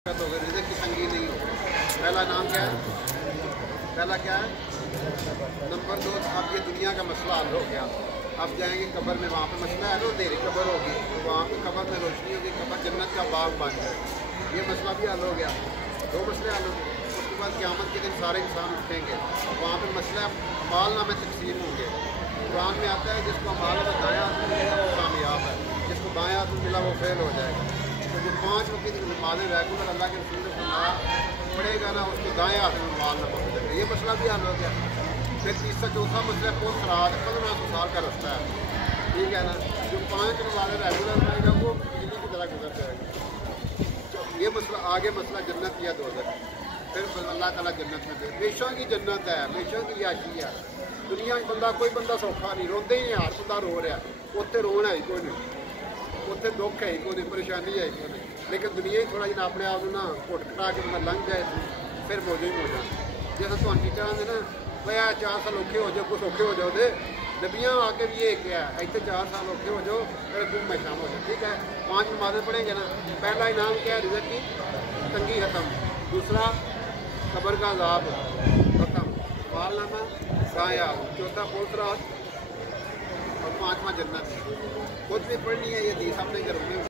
तो रिज़्क़ की तंगी नहीं हो। पहला नाम क्या है? पहला क्या है? नंबर 2, अब ये दुनिया का मसला हल हो गया। अब जाएंगे कब्र में, वहाँ पे मसला है ना, अंधेरी कब्र होगी तो वहाँ पे कब्र में रोशनी होगी, कब्र जन्नत का बाग बन जाएगा। ये मसला भी हल हो गया, 2 मसले हल हो गए। उसके बाद क़यामत के दिन सारे इंसान उठेंगे, वहाँ पे मसला माल नामे तकसीम होंगे। कुरान में आता है जिसको माल में दायां हाथ मिलेगा वो कामयाब है, जिसको बाएं हाथ में मिला वो फेल हो जाएगा। तो जो 5 वक्त की नमाज़ें रेगुलर अल्लाह के रसूल ने फरमाया पढ़ेगा ना, उसको दाएं हाथ में माल ना मिलेगा। ये मसला भी हल हो गया। फिर तीसरा चौथा मसला कौन खराज 1500 साल का रास्ता है, ठीक है ना। जो 5 नमाज़ें रेगुलर पढ़ेगा वो बिजली की तरह गुजर जाएगा। ये मसला आगे, मसला जन्नत या दोज़ख। फिर अल्लाह ताला जन्नत में दे, हमेशा की जन्नत है, हमेशा की रिहायशी है। दुनिया में कोई बंदा सौखा नहीं, रोंदे ही नहीं, हर बंदा रो रहा है। उत्थे रोना है कोई नहीं, उत्थे दुख है कोई नहीं, परेशानी है कोई नहीं। लेकिन दुनिया ही थोड़ा जिहा अपने आप ना घुट घटा के बंदा लंघ जाए फिर मौजू ही मौजा। जैसे तुम टीचर आते ना भाई 4 साल औखे हो जाओ, कुछ औखे हो जाओ, दे नबियाँ आके भी ये क्या है, इतने 4 साल औखे हो जाओ फिर तुम में शाम हो जाओ, ठीक है। 5 नमाज़ें पढ़ेंगे ना, पहला इनाम क्या है? रिज़्क़ की तंगी ख़त्म। दूसरा कब्र का अज़ाब ख़त्म, मालनामा साया। चौथा पुलसरात और 5वां जन्नत। खुद भी पढ़नी है ये हदीस अपने घरों में।